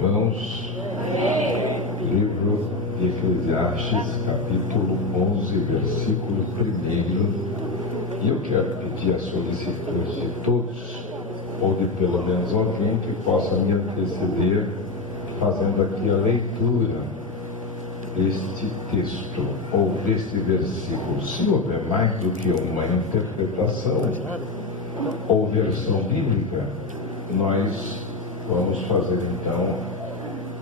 irmãos? Livro de Eclesiastes, capítulo 11, versículo 1. E eu quero pedir a solicitude de todos, ou de pelo menos alguém que possa me anteceder, fazendo aqui a leitura deste texto, ou deste versículo. Se houver mais do que uma interpretação ou versão bíblica, nós vamos fazer então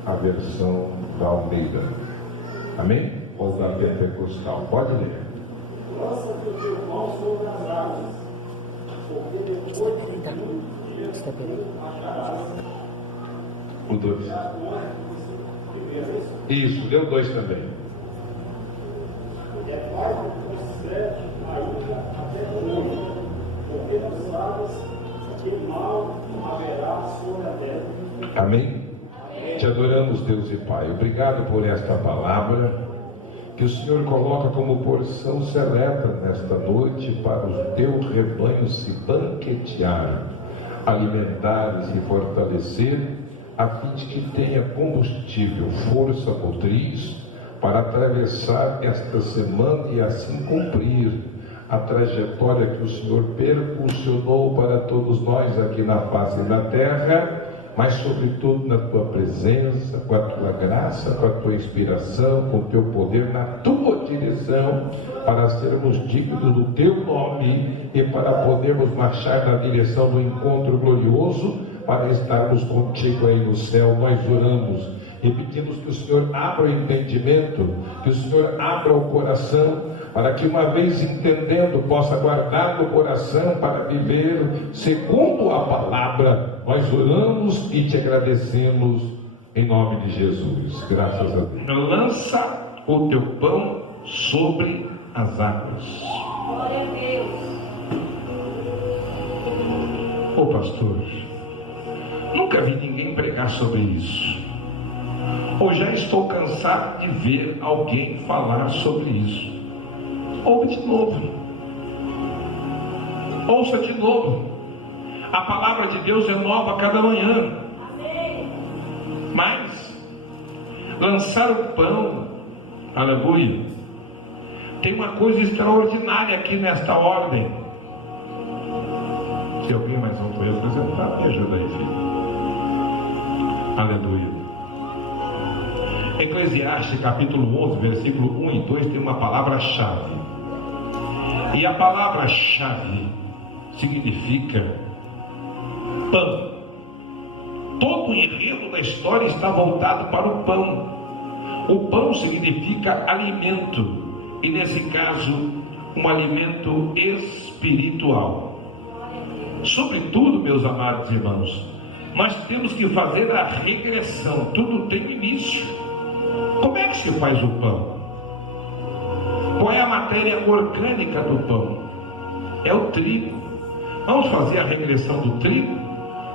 a versão da Almeida. Amém? Ou da Pentecostal. Pode ler. Lança o teu mão sobre as águas, porque depois de muito dia acharás. O 2. Isso, deu 2 também. É pai do procede ainda até hoje, porque não sabes que mal haverá sobre a terra. Amém? Te adoramos, Deus e Pai. Obrigado por esta palavra que o Senhor coloca como porção seleta nesta noite para o teu rebanho se banquetear, alimentar e se fortalecer, a fim de que tenha combustível, força motriz para atravessar esta semana e assim cumprir a trajetória que o Senhor percussionou para todos nós aqui na face da terra, mas sobretudo na tua presença, com a tua graça, com a tua inspiração, com o teu poder, na tua direção, para sermos dignos do teu nome e para podermos marchar na direção do encontro glorioso, para estarmos contigo aí no céu. Nós oramos e pedimos que o Senhor abra o entendimento, que o Senhor abra o coração, para que uma vez entendendo, possa guardar no coração para viver segundo a palavra. Nós oramos e te agradecemos em nome de Jesus. Graças a Deus. Lança o teu pão sobre as águas. Glória a Deus. Ô pastor, nunca vi ninguém pregar sobre isso. Ou já estou cansado de ver alguém falar sobre isso. Ouve de novo. Ouça de novo. A palavra de Deus é nova a cada manhã. Mas lançar o pão, aleluia, tem uma coisa extraordinária aqui nesta ordem. Se alguém mais não foi apresentar, me ajuda aí, filho. Aleluia. Eclesiastes capítulo 11, versículo 1 e 2 tem uma palavra-chave. E a palavra-chave significa pão. Todo o enredo da história está voltado para o pão. O pão significa alimento, e nesse caso, um alimento espiritual. Sobretudo, meus amados irmãos, nós temos que fazer a regressão. Tudo tem início. Como é que se faz o pão? Qual é a matéria orgânica do pão? É o trigo. Vamos fazer a regressão do trigo?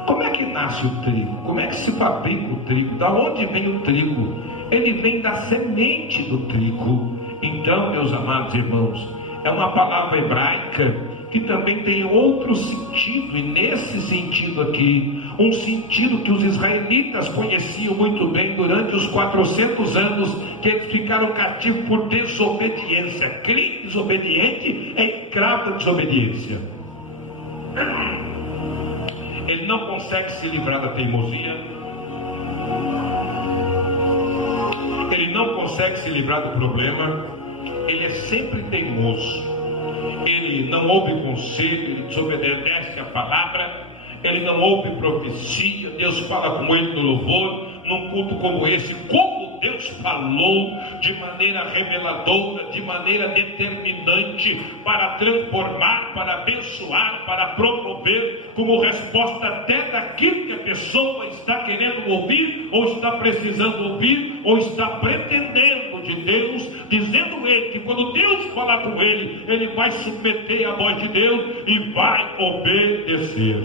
Como é que nasce o trigo? Como é que se fabrica o trigo? Da onde vem o trigo? Ele vem da semente do trigo. Então, meus amados irmãos, é uma palavra hebraica que também tem outro sentido, e nesse sentido aqui, um sentido que os israelitas conheciam muito bem durante os 400 anos que eles ficaram cativos por desobediência. Crente desobediente é escravo da desobediência. Ele não consegue se livrar da teimosia, ele não consegue se livrar do problema, ele é sempre teimoso. Ele não ouve conselho, ele desobedece a palavra, ele não ouve profecia. Deus fala com ele no louvor, num culto como esse. Como Deus falou de maneira reveladora, de maneira determinante, para transformar, para abençoar, para promover, como resposta até daquilo que a pessoa está querendo ouvir, ou está precisando ouvir, ou está pretendendo de Deus, dizendo ele que quando Deus falar com ele, ele vai submeter a voz de Deus e vai obedecer.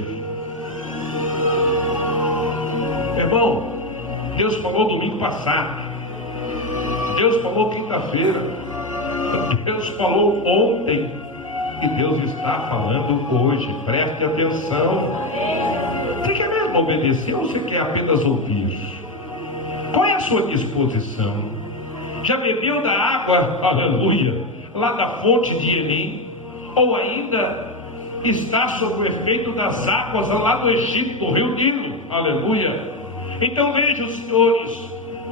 Irmão, Deus falou domingo passado, Deus falou quinta-feira, Deus falou ontem, e Deus está falando hoje. Preste atenção. Você quer mesmo obedecer ou você quer apenas ouvir? Qual é a sua disposição? Já bebeu da água, aleluia, lá da fonte de Elim? Ou ainda está sob o efeito das águas lá do Egito, do rio Nilo, aleluia? Então vejam, senhores,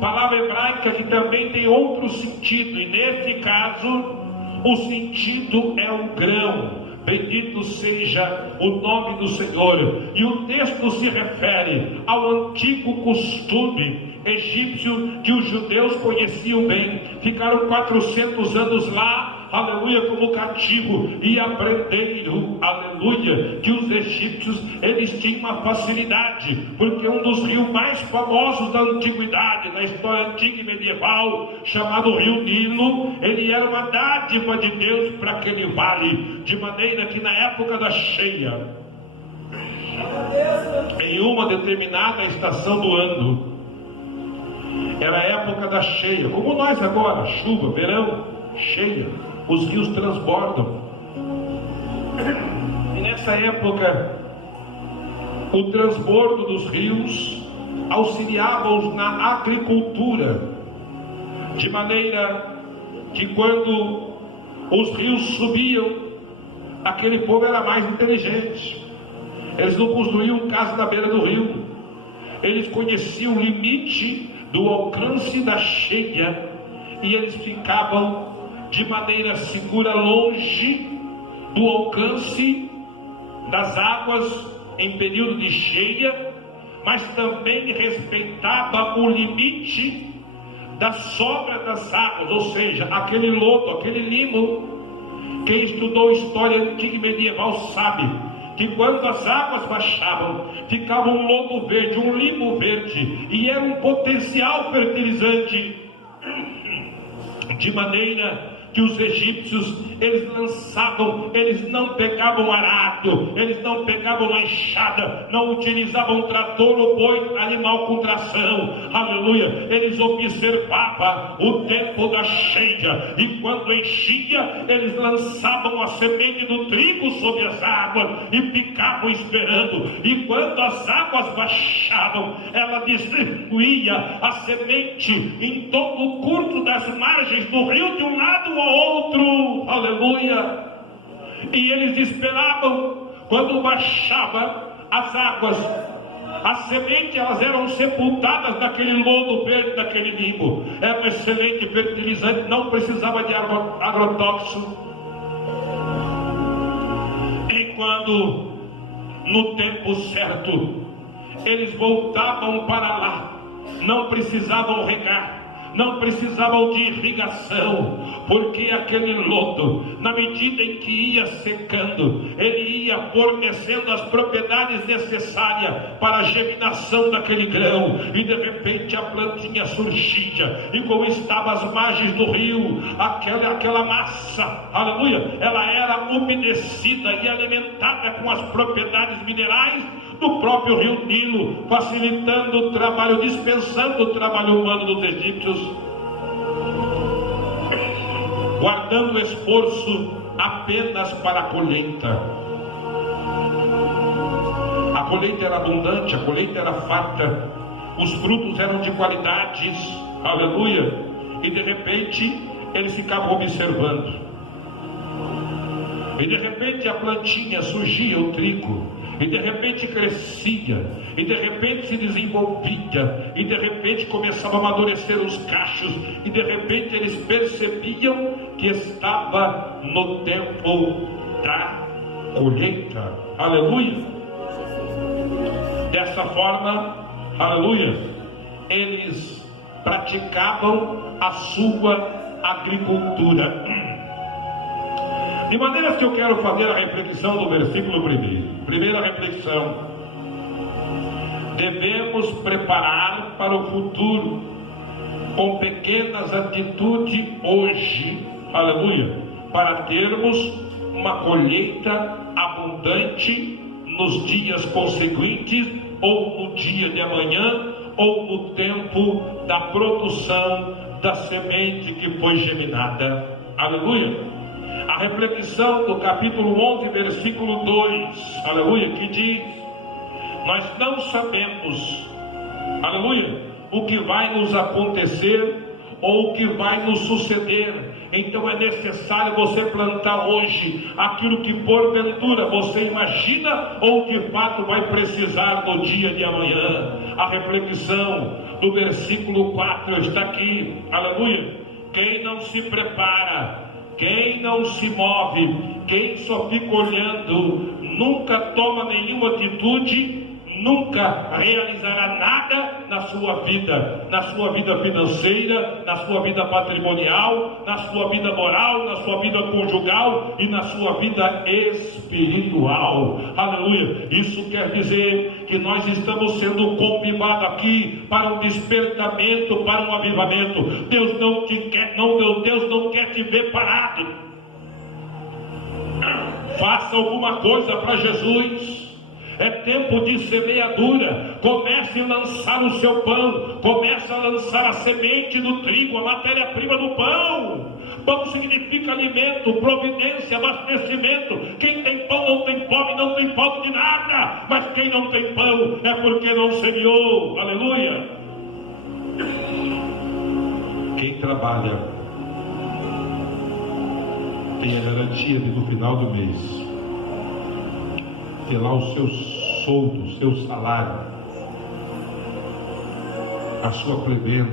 palavra hebraica que também tem outro sentido, e nesse caso o sentido é o grão. Bendito seja o nome do Senhor. E o texto se refere ao antigo costume egípcio que os judeus conheciam bem. Ficaram 400 anos lá, aleluia, como cativo, e aprenderam, aleluia, que os egípcios, eles tinham uma facilidade, porque um dos rios mais famosos da antiguidade, na história antiga e medieval, chamado rio Nilo, ele era uma dádiva de Deus para aquele vale, de maneira que na época da cheia, em uma determinada estação do ano, era a época da cheia, como nós agora, chuva, verão, cheia, os rios transbordam. E nessa época, o transbordo dos rios auxiliava-os na agricultura, de maneira que quando os rios subiam, aquele povo era mais inteligente. Eles não construíam casa na beira do rio, eles conheciam o limite do alcance da cheia, e eles ficavam de maneira segura longe do alcance das águas em período de cheia, mas também respeitava o limite da sobra das águas, ou seja, aquele lodo, aquele limo. Quem estudou história antiga e medieval sabe que quando as águas baixavam, ficava um lodo verde, um limo verde, e era um potencial fertilizante, de maneira que os egípcios, eles lançavam, eles não pegavam arado, eles não pegavam a enxada, não utilizavam trator ou boi animal com tração, aleluia, eles observavam o tempo da cheia, e quando enchia, eles lançavam a semente do trigo sobre as águas, e ficavam esperando, e quando as águas baixavam, ela distribuía a semente em todo o curso das margens do rio, de um lado ao outro, aleluia, e eles esperavam quando baixava as águas, as sementes, elas eram sepultadas naquele lodo verde, naquele limbo, era um excelente fertilizante, não precisava de agrotóxico. E quando no tempo certo eles voltavam para lá, não precisavam regar, não precisavam de irrigação, porque aquele lodo, na medida em que ia secando, ele ia fornecendo as propriedades necessárias para a germinação daquele grão, e de repente a plantinha surgia, e como estava às margens do rio, aquela massa, aleluia, ela era umedecida e alimentada com as propriedades minerais do próprio rio Nilo, facilitando o trabalho, dispensando o trabalho humano dos egípcios, guardando o esforço apenas para a colheita. A colheita era abundante, a colheita era farta, os frutos eram de qualidades, aleluia, e de repente eles ficavam observando, e de repente a plantinha surgia, o trigo, e de repente crescia, e de repente se desenvolvia, e de repente começava a amadurecer os cachos, e de repente eles percebiam que estava no tempo da colheita, aleluia. Dessa forma, aleluia, eles praticavam a sua agricultura. De maneira que eu quero fazer a reflexão do versículo 1. Primeira reflexão: devemos preparar para o futuro com pequenas atitudes hoje, aleluia, para termos uma colheita abundante nos dias conseguintes, ou no dia de amanhã, ou no tempo da produção da semente que foi germinada, aleluia. A reflexão do capítulo 11, versículo 2, aleluia, que diz: nós não sabemos, aleluia, o que vai nos acontecer ou o que vai nos suceder. Então é necessário você plantar hoje aquilo que porventura você imagina ou de fato vai precisar no dia de amanhã. A reflexão do versículo 4 está aqui, aleluia. Quem não se prepara, quem não se move, quem só fica olhando, nunca toma nenhuma atitude, nunca realizará nada na sua vida financeira, na sua vida patrimonial, na sua vida moral, na sua vida conjugal e na sua vida espiritual. Aleluia! Isso quer dizer que nós estamos sendo convidados aqui para um despertamento, para um avivamento. Deus não quer te ver parado. Faça alguma coisa para Jesus. É tempo de semeadura. Comece a lançar o seu pão. Comece a lançar a semente do trigo, a matéria-prima do pão. Pão significa alimento, providência, abastecimento. Quem tem pão não tem fome, não tem falta de nada. Mas quem não tem pão é porque não semeou. Aleluia. Quem trabalha tem a garantia de no final do mês ter lá o seu soldo, o seu salário, a sua prebenda,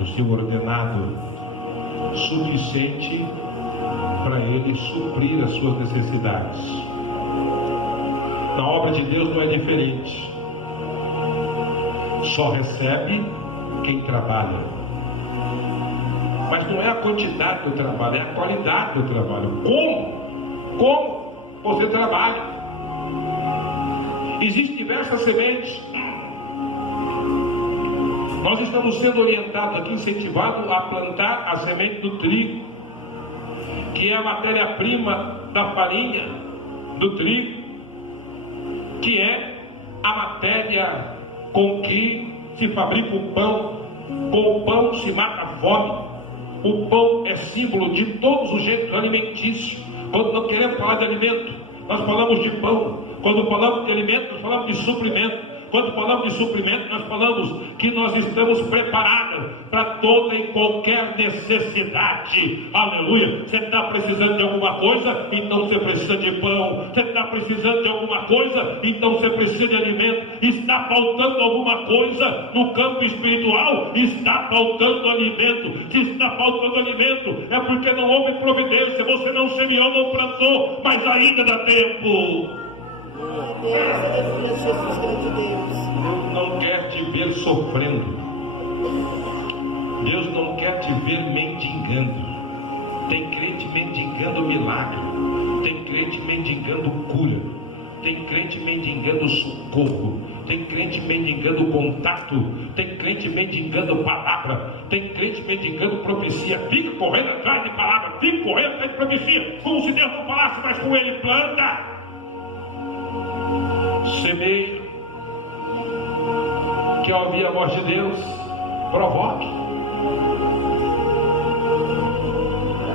o seu ordenado suficiente para ele suprir as suas necessidades. Na obra de Deus não é diferente. Só recebe quem trabalha. Mas não é a quantidade do trabalho, é a qualidade do trabalho. Como você trabalha. Existem diversas sementes. Nós estamos sendo orientados aqui, incentivados a plantar a semente do trigo, que é a matéria-prima da farinha do trigo, que é a matéria com que se fabrica o pão. Com o pão se mata a fome. O pão é símbolo de todos os gêneros alimentícios. Quando não queremos falar de alimento, nós falamos de pão. Quando falamos de alimento, nós falamos de suprimento. Quando falamos de suprimento, nós falamos que nós estamos preparados para toda e qualquer necessidade. Aleluia! Você está precisando de alguma coisa, então você precisa de pão. Você está precisando de alguma coisa, então você precisa de alimento. Está faltando alguma coisa no campo espiritual, está faltando alimento. Se está faltando alimento, é porque não houve providência. Você não semeou, não plantou, mas ainda dá tempo. Deus não quer te ver sofrendo. Deus não quer te ver mendigando. Tem crente mendigando milagre. Tem crente mendigando cura. Tem crente mendigando socorro. Tem crente mendigando contato. Tem crente mendigando palavra. Tem crente mendigando profecia. Fica correndo atrás de palavra. Fica correndo atrás de profecia. Como se Deus não falasse mais com ele. Planta. Semeie. Quer ouvir a voz de Deus? Provoque.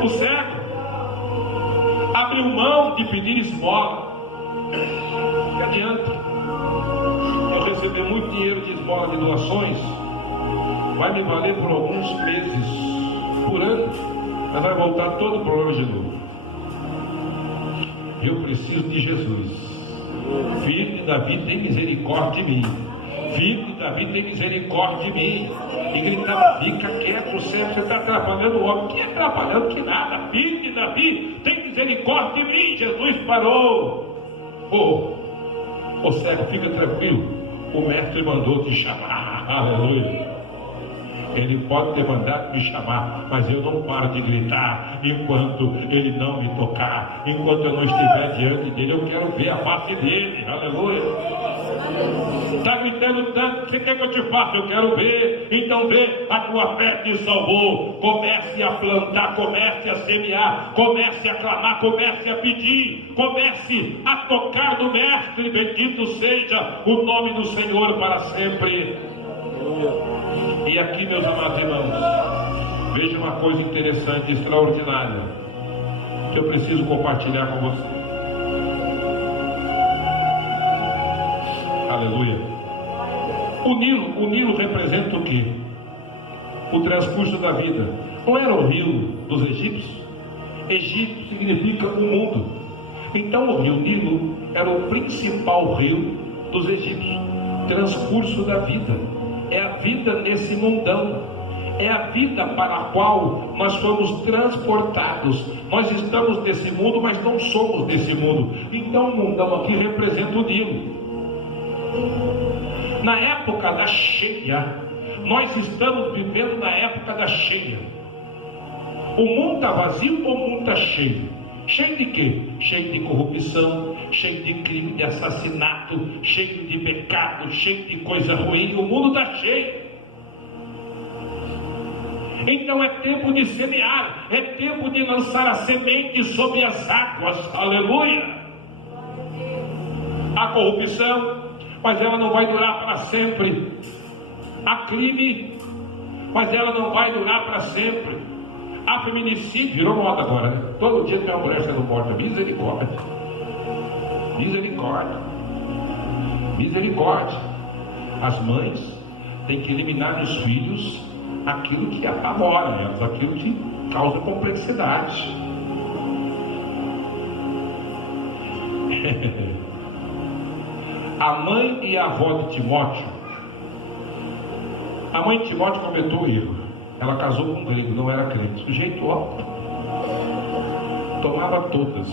O cego abriu mão de pedir esmola. Que adianta? Eu receber muito dinheiro de esmola de doações, vai me valer por alguns meses, por ano, mas vai voltar todo o problema de novo. Eu preciso de Jesus. Filho de Davi, tem misericórdia de mim. Filho de Davi, tem misericórdia de mim. E gritava: fica quieto, você está atrapalhando o homem. Que atrapalhando que nada. Filho de Davi, tem misericórdia de mim. Jesus parou. Ô cego, fica tranquilo, o mestre mandou te chamar. Aleluia. Ele pode ter mandado me chamar, mas eu não paro de gritar enquanto ele não me tocar, enquanto eu não estiver diante dele. Eu quero ver a face dele. Aleluia. Está gritando tanto, o que quer que eu te faça? Eu quero ver. Então vê, a tua fé te salvou. Comece a plantar, comece a semear, comece a clamar, comece a pedir, comece a tocar no mestre. Bendito seja o nome do Senhor para sempre. E aqui, meus amados irmãos, veja uma coisa interessante, extraordinária, que eu preciso compartilhar com você. Aleluia. O Nilo representa o quê? O transcurso da vida. Não era o rio dos egípcios? Egito significa o mundo. Então o rio Nilo era o principal rio dos egípcios. Transcurso da vida. É a vida nesse mundão. É a vida para a qual nós fomos transportados. Nós estamos nesse mundo, mas não somos desse mundo. Então o mundão aqui representa o Nilo. Na época da cheia, nós estamos vivendo na época da cheia. O mundo está vazio ou o mundo está cheio? Cheio de quê? Cheio de corrupção, cheio de crime, de assassinato, cheio de pecado, cheio de coisa ruim. O mundo está cheio. Então é tempo de semear, é tempo de lançar a semente sobre as águas. Aleluia! A corrupção, mas ela não vai durar para sempre. Há crime, mas ela não vai durar para sempre. Há feminicídio, virou moda agora, né? Todo dia tem uma mulher sendo morta. Misericórdia. Misericórdia. Misericórdia. As mães têm que eliminar dos filhos aquilo que apavora elas, aquilo que causa complexidade. A mãe e a avó de Timóteo. A mãe de Timóteo cometeu o erro. Ela casou com um grego, não era crente. Sujeito óbvio. Tomava todas.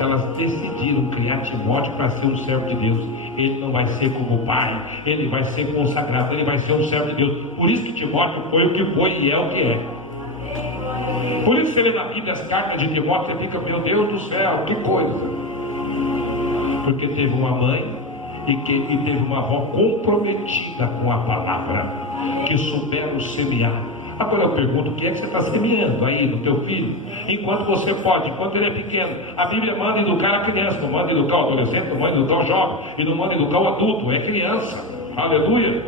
Elas decidiram criar Timóteo para ser um servo de Deus. Ele não vai ser como o pai, ele vai ser consagrado, ele vai ser um servo de Deus. Por isso que Timóteo foi o que foi e é o que é. Por isso você lê na Bíblia as cartas de Timóteo e fica, meu Deus do céu, que coisa. Porque teve uma mãe e teve uma avó comprometida com a palavra, que souberam semear. Agora eu pergunto, o que é que você está semeando aí no teu filho? Enquanto você pode, enquanto ele é pequeno. A Bíblia manda educar a criança, não manda educar o adolescente, não manda educar o jovem, e não manda educar o adulto, é criança. Aleluia.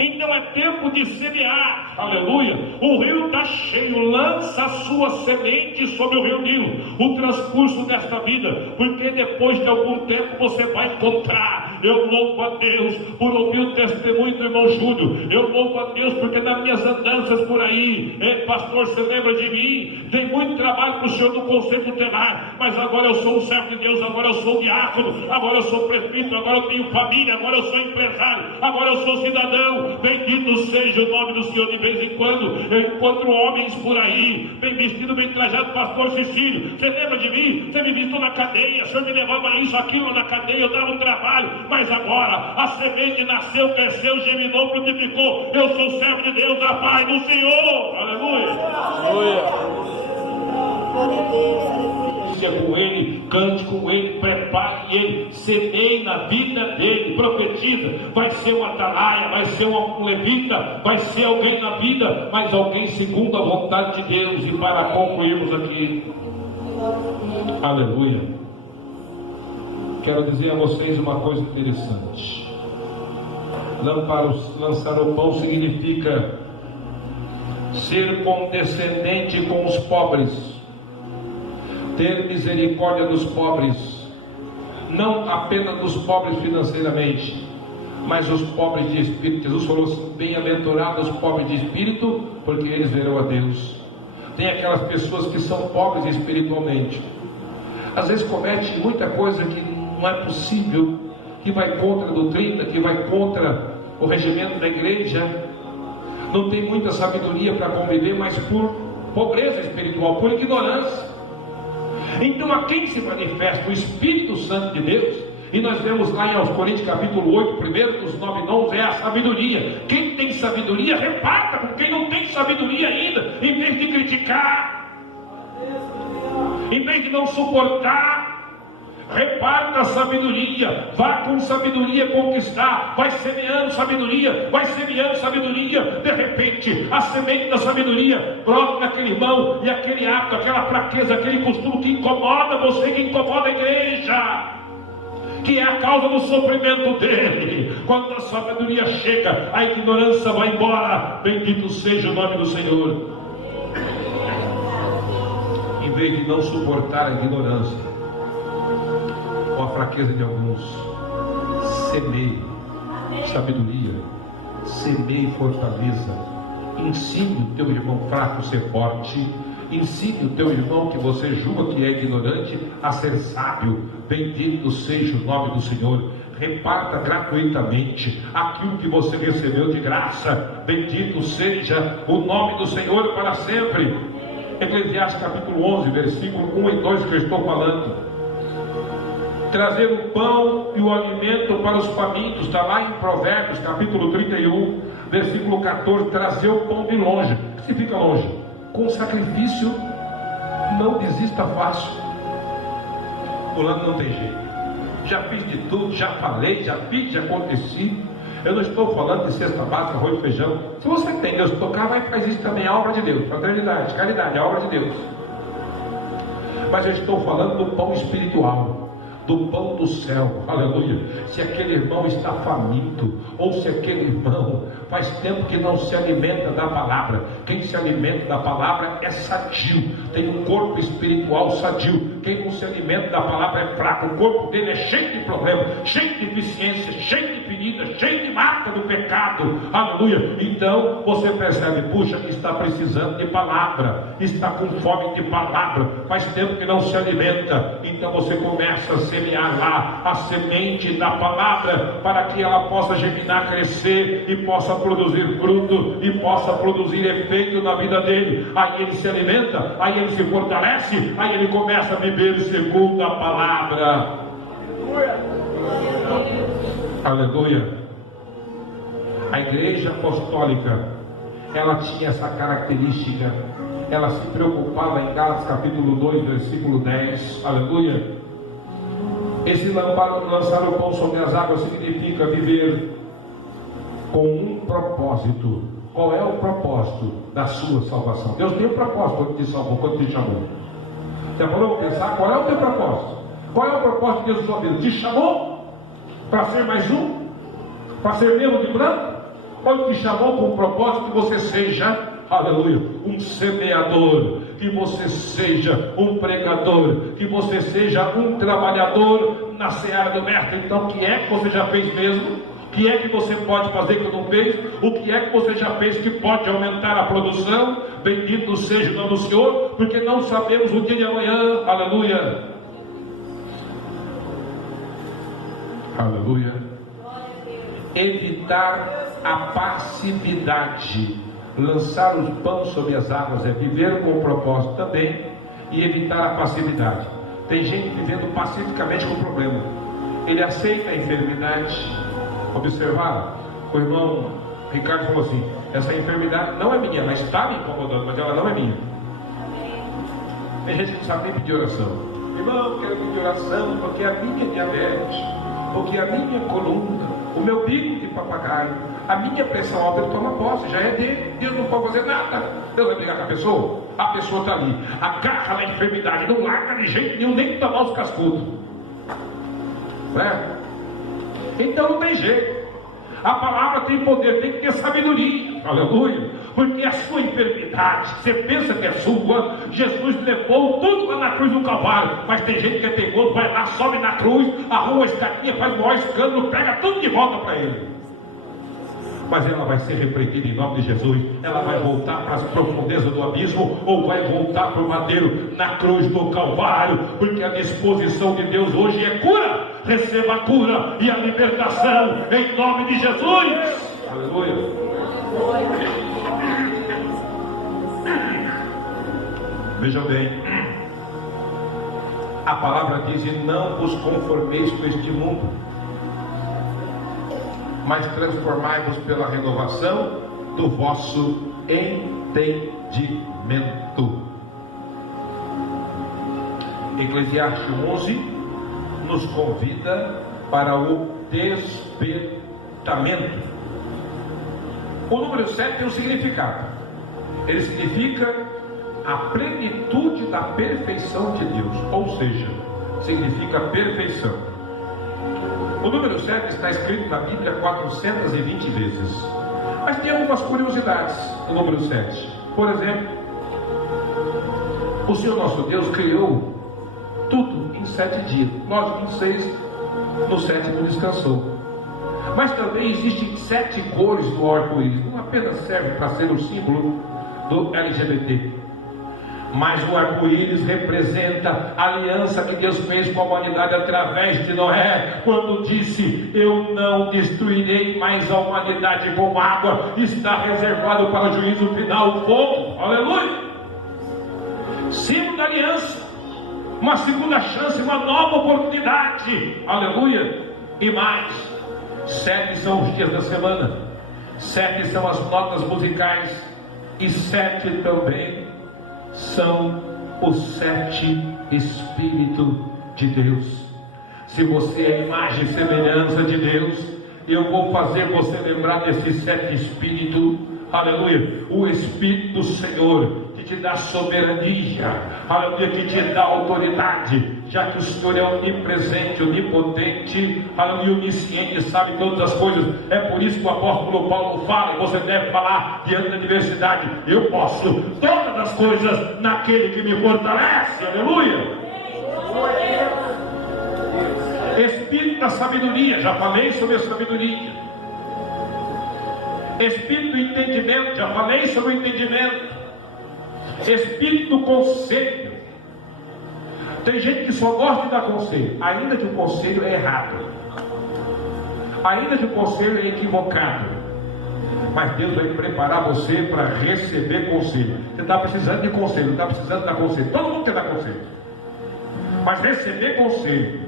Então é tempo de semear, aleluia. O rio está cheio, lança a sua semente sobre o rio Nilo, o transcurso desta vida, porque depois de algum tempo você vai encontrar. Eu louvo a Deus por ouvir o testemunho do irmão Júlio. Eu louvo a Deus porque nas minhas andanças por aí, pastor, você lembra de mim? Tem muito trabalho para o senhor no conselho tutelar, mas agora eu sou um servo de Deus, agora eu sou diácono, agora eu sou presbítero, agora eu tenho família, agora eu sou empresário, agora eu sou cidadão. Bendito seja o nome do Senhor. De vez em quando eu encontro homens por aí, bem vestido, bem trajado. Pastor Cecílio, você lembra de mim? Você me visitou na cadeia, o senhor me levava isso, aquilo na cadeia, eu dava um trabalho, mas agora a semente nasceu, cresceu, germinou, frutificou. Eu sou servo de Deus, da paz do Senhor. Aleluia. Com ele, cante com ele, prepare ele, semeie na vida dele, profetiza. Vai ser um atalaia, vai ser um levita, vai ser alguém na vida, mas alguém segundo a vontade de Deus. E para concluirmos aqui, aleluia, quero dizer a vocês uma coisa interessante. Lançar o pão significa ser condescendente com os pobres, ter misericórdia dos pobres, não apenas dos pobres financeiramente, mas os pobres de espírito. Jesus falou assim: bem-aventurados os pobres de espírito, porque eles verão a Deus. Tem aquelas pessoas que são pobres espiritualmente, às vezes cometem muita coisa que não é possível, que vai contra a doutrina, que vai contra o regimento da igreja, não tem muita sabedoria para conviver, mas por pobreza espiritual, por ignorância. Então a quem se manifesta o Espírito Santo de Deus? E nós vemos lá em aos Coríntios capítulo 8, primeiro dos 9 dons, é a sabedoria. Quem tem sabedoria, reparta com quem não tem sabedoria ainda. Em vez de criticar, em vez de não suportar, reparta a sabedoria. Vá com sabedoria conquistar. Vai semeando sabedoria, vai semeando sabedoria. De repente a semente da sabedoria brota naquele irmão, e aquele hábito, aquela fraqueza, aquele costume que incomoda você, que incomoda a igreja, que é a causa do sofrimento dele. Quando a sabedoria chega, a ignorância vai embora. Bendito seja o nome do Senhor. Em vez de não suportar a ignorância ou a fraqueza de alguns, semeie sabedoria, semeie fortaleza, ensine o teu irmão fraco a ser forte, ensine o teu irmão que você julga que é ignorante a ser sábio. Bendito seja o nome do Senhor. Reparta gratuitamente aquilo que você recebeu de graça. Bendito seja o nome do Senhor para sempre. Eclesiastes capítulo 11, versículo 1 e 2 que eu estou falando. Trazer o pão e o alimento para os famintos, está lá em Provérbios capítulo 31, versículo 14. Trazer o pão de longe. O que significa longe? Com sacrifício. Não desista fácil. Fulano não tem jeito, já fiz de tudo, já falei, já fiz, já aconteci. Eu não estou falando de cesta básica, arroz e feijão. Se você tem Deus tocar, vai e faz isso também, é a obra de Deus. Fraternidade, caridade, é a obra de Deus. Mas eu estou falando do pão espiritual, do pão do céu, aleluia. Se aquele irmão está faminto, ou se aquele irmão faz tempo que não se alimenta da palavra. Quem se alimenta da palavra é sadio, tem um corpo espiritual sadio. Quem não se alimenta da palavra é fraco, o corpo dele é cheio de problemas, cheio de deficiências, cheio de feridas, cheio de marca do pecado, aleluia. Então você percebe, puxa, está precisando de palavra, está com fome de palavra, faz tempo que não se alimenta. Então você começa a semear lá a semente da palavra, para que ela possa germinar, crescer e possa produzir fruto e possa produzir efeito na vida dele. Aí ele se alimenta, aí ele se fortalece, aí ele começa a viver segundo a palavra. Aleluia. A igreja apostólica, ela tinha essa característica, ela se preocupava em Gálatas capítulo 2, versículo 10, aleluia. Esse lançar o pão sobre as águas significa viver com um propósito. Qual é o propósito da sua salvação? Deus tem um propósito quando te salvou, quando te chamou. Você falou, vou pensar, qual é o teu propósito? Qual é o propósito de Deus na sua vida? Te chamou para ser mais um? Para ser membro de branco? Ou Ele te chamou com o propósito que você seja, aleluia, um semeador, que você seja um pregador, que você seja um trabalhador na seara do mestre? Então, o que é que você já fez mesmo? O que é que você pode fazer que não fez? O que é que você já fez que pode aumentar a produção? Bendito seja o nome do Senhor, porque não sabemos o dia de amanhã, aleluia. Aleluia. Evitar a passividade. Lançar os pães sobre as águas é viver com o propósito também, e evitar a passividade. Tem gente vivendo pacificamente com o problema. Ele aceita a enfermidade. Observaram? O irmão Ricardo falou assim: essa enfermidade não é minha, ela está me incomodando, mas ela não é minha. Tem gente que não sabe nem pedir oração. Irmão, eu quero pedir oração porque a minha diabetes, porque a minha coluna, o meu bico de papagaio, a minha pressão alta, ele toma posse, já é dele. Deus não pode fazer nada. Deus vai brigar com a pessoa? A pessoa está ali, agarra na enfermidade, não larga de jeito nenhum, nem tomar os cascudos. Certo? Então não tem jeito. A palavra tem poder, tem que ter sabedoria, aleluia. Porque a sua enfermidade, você pensa que é sua, Jesus levou tudo lá na cruz do Calvário. Mas tem gente que é teimoso, vai lá, sobe na cruz, arruma a escadinha, faz o maior escândalo, pega tudo de volta para ele. Mas ela vai ser repreendida em nome de Jesus. Ela vai voltar para as profundezas do abismo, ou vai voltar para o madeiro na cruz do Calvário, porque a disposição de Deus hoje é cura. Receba a cura e a libertação em nome de Jesus. Aleluia. Veja bem, a palavra diz: e não vos conformeis com este mundo, mas transformai-vos pela renovação do vosso entendimento. Eclesiastes 11 nos convida para o despertamento. O número 7 tem um significado. Ele significa a plenitude da perfeição de Deus, ou seja, significa perfeição. O número 7 está escrito na Bíblia 420 vezes. Mas tem algumas curiosidades no número 7. Por exemplo, o Senhor nosso Deus criou tudo em 7 dias. Nós em 6, no 7º descansou. Mas também existem 7 cores do arco-íris. Não apenas serve para ser o símbolo do LGBT, mas o arco-íris representa a aliança que Deus fez com a humanidade através de Noé, quando disse: eu não destruirei mais a humanidade com água, está reservado para o juízo final, o fogo. Aleluia! Símbolo da aliança, uma segunda chance, uma nova oportunidade. Aleluia! E mais, 7 são os dias da semana, 7 são as notas musicais, e 7 também são os 7 Espíritos de Deus. Se você é a imagem e semelhança de Deus, eu vou fazer você lembrar desses 7 Espíritos. Aleluia! O Espírito do Senhor, que te dá soberania, aleluia, que te dá autoridade, já que o Senhor é onipresente, onipotente, aleluia, onisciente, sabe todas as coisas. É por isso que o apóstolo Paulo fala, e você deve falar diante da adversidade: eu posso todas as coisas naquele que me fortalece. Aleluia! Espírito da sabedoria, já falei sobre a sabedoria. Espírito do entendimento, já falei sobre o entendimento. Espírito do conselho. Tem gente que só gosta de dar conselho, ainda que o conselho é errado, ainda que o conselho é equivocado, mas Deus vai preparar você para receber conselho. Você está precisando de conselho, está precisando dar conselho, todo mundo quer dar conselho, mas receber conselho,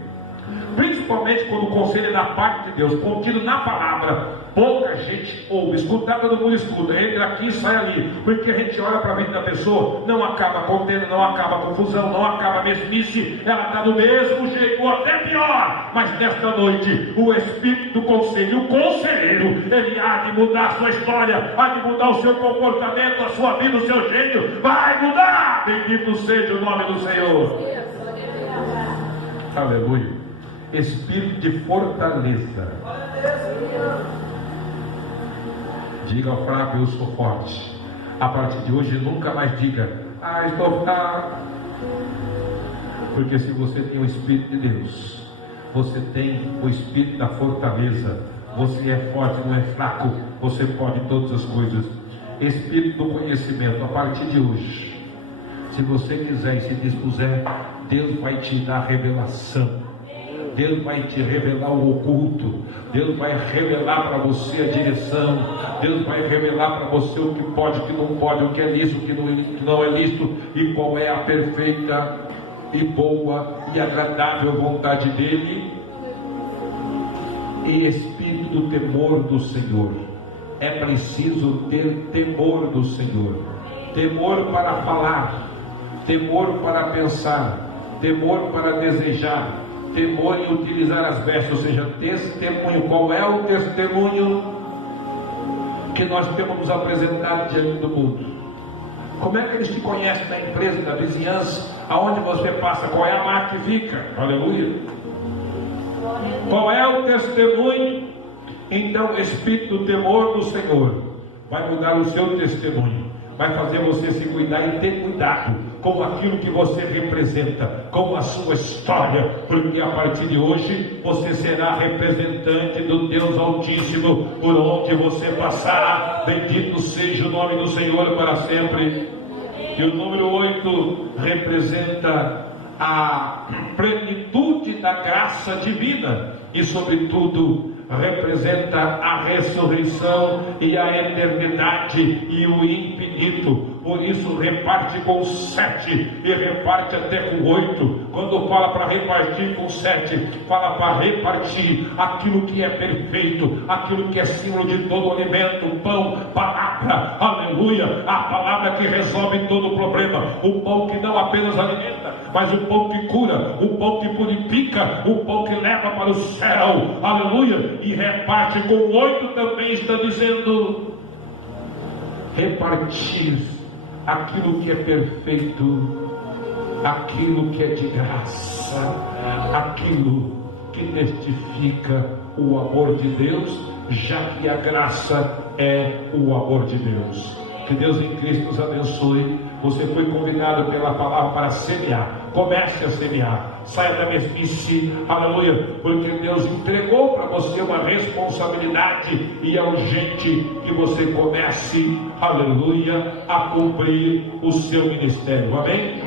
principalmente quando o conselho é da parte de Deus, contido na palavra, pouca gente ouve. Escutar, todo mundo escuta, entra aqui e sai ali, porque a gente olha para a vida da pessoa, não acaba contenda, não acaba confusão, não acaba mesmice, ela está do mesmo jeito, ou até pior. Mas nesta noite, o Espírito do conselho, o conselheiro, ele há de mudar a sua história, há de mudar o seu comportamento, a sua vida, o seu gênio, vai mudar. Bendito seja o nome do Senhor. Aleluia. Espírito de fortaleza. Diga ao fraco: eu sou forte. A partir de hoje nunca mais diga: estou fraco. Porque se você tem o Espírito de Deus, você tem o Espírito da fortaleza. Você é forte, não é fraco. Você pode todas as coisas. Espírito do conhecimento. A partir de hoje, se você quiser e se dispuser, Deus vai te dar revelação. Deus vai te revelar o oculto. Deus vai revelar para você a direção. Deus vai revelar para você o que pode, o que não pode, o que é lícito, o que não é lícito, e qual é a perfeita e boa e agradável vontade dele. E espírito do temor do Senhor. É preciso ter temor do Senhor. Temor para falar, temor para pensar, temor para desejar, temor em utilizar as vestes, ou seja, testemunho. Qual é o testemunho que nós temos nos apresentado diante do mundo? Como é que eles te conhecem na empresa, na vizinhança, aonde você passa? Qual é a marca que fica? Aleluia! Qual é o testemunho? Então, o Espírito do temor do Senhor vai mudar o seu testemunho, vai fazer você se cuidar e ter cuidado com aquilo que você representa, com a sua história, porque a partir de hoje você será representante do Deus Altíssimo por onde você passar. Bendito seja o nome do Senhor para sempre. E o número 8 representa a plenitude da graça divina e, sobretudo, representa a ressurreição e a eternidade e o infinito. Por isso reparte com 7 e reparte até com 8. Quando fala para repartir com 7, fala para repartir aquilo que é perfeito, aquilo que é símbolo de todo o alimento, o pão, palavra, aleluia, a palavra que resolve todo o problema, o pão que não apenas alimenta, mas o pão que cura, o pão que purifica, o pão que leva para o céu, aleluia. E reparte com 8 também está dizendo repartir aquilo que é perfeito, aquilo que é de graça, aquilo que testifica o amor de Deus, já que a graça é o amor de Deus. Que Deus em Cristo nos abençoe. Você foi convidado pela palavra para semear. Comece a semear. Saia da mesmice, aleluia, porque Deus entregou para você uma sua responsabilidade, e é urgente que você comece, aleluia, a cumprir o seu ministério. Amém?